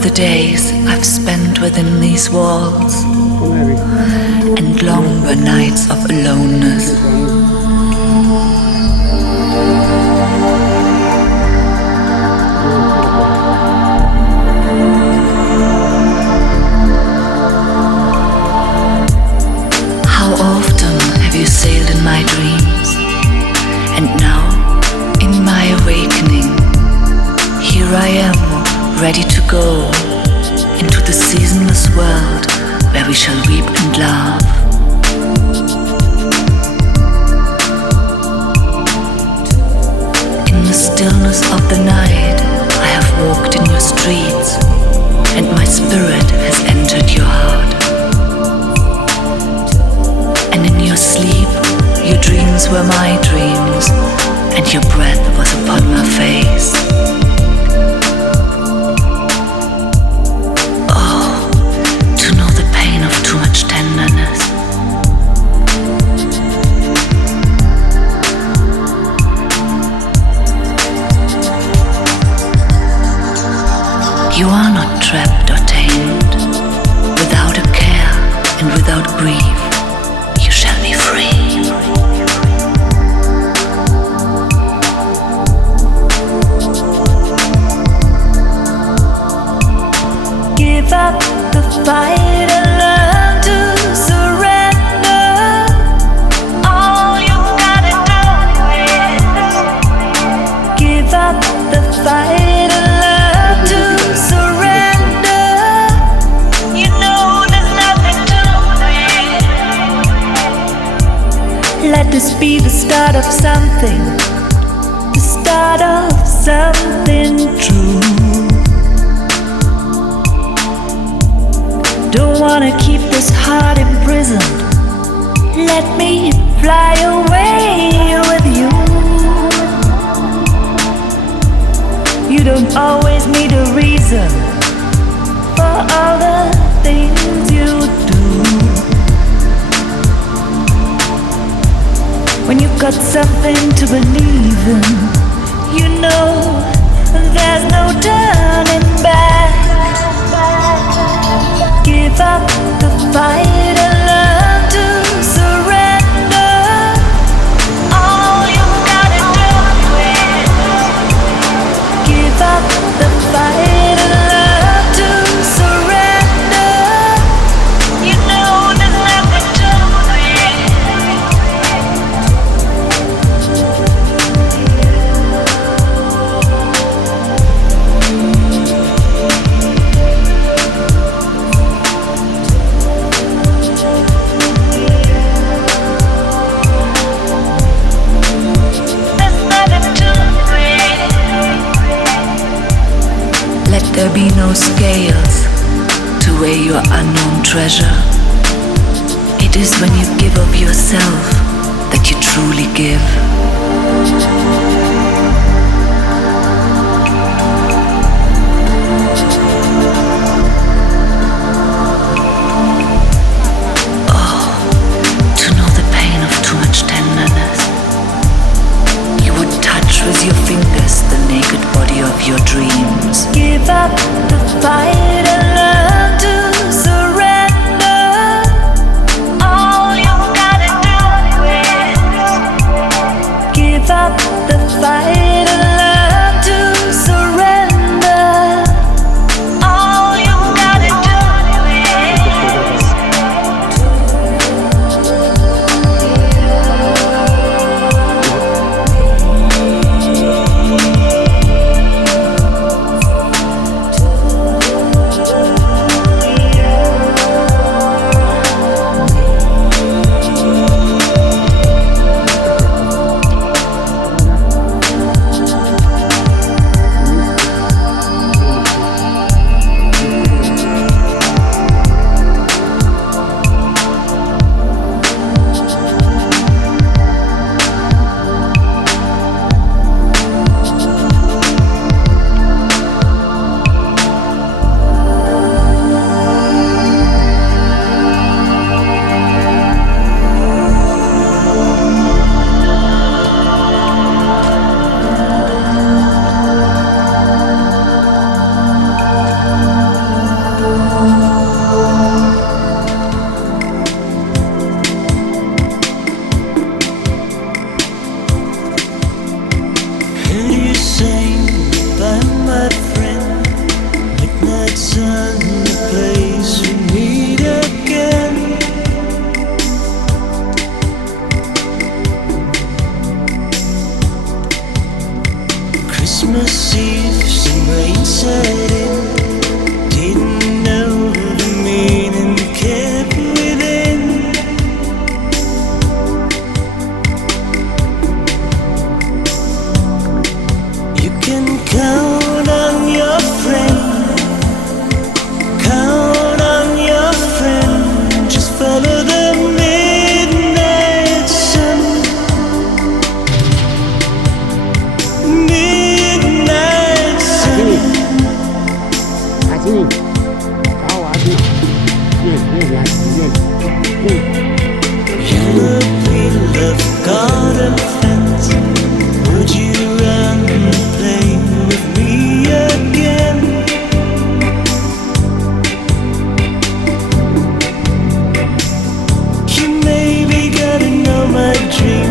the days I've spent within these walls, and longer nights of aloneness. How often have you sailed in my dreams, and now, in my awakening, here I am, ready to go into the seasonless world where we shall weep and laugh. In the stillness of the night, I have walked in your streets, and my spirit has entered your heart. And in your sleep, your dreams were my dreams, and your breath was upon my face. Too much tenderness. You are not trapped or tamed. Without a care and without grief, you shall be free. Give up the fight and learn to surrender. All you gotta do is give up the fight and learn to surrender. You know there's nothing to it. Let this be the start of something, the start of something true. Don't wanna keep this heart imprisoned. Let me fly away with you. You don't always need a reason for all the things you do. When you've got something to believe in, you know there's no turning back. Give up the fight and learn to surrender. All you gotta do is give up the fight and learn to surrender. You know there's nothing to there be no scales to weigh your unknown treasure. It is when you give of yourself that you truly give. Oh, to know the pain of too much tenderness. You would touch with your fingers the naked body of your dreams. Give up the fight and learn to surrender. All you gotta do is give up set in. Didn't know the meaning kept within. You can count on your friend, count on your friend. Just follow the midnight sun. Midnight sun. Así, chao, así. Bien, bien, bien, bien. European love garden fence. Would you run and play with me again? You maybe gotta know my dream.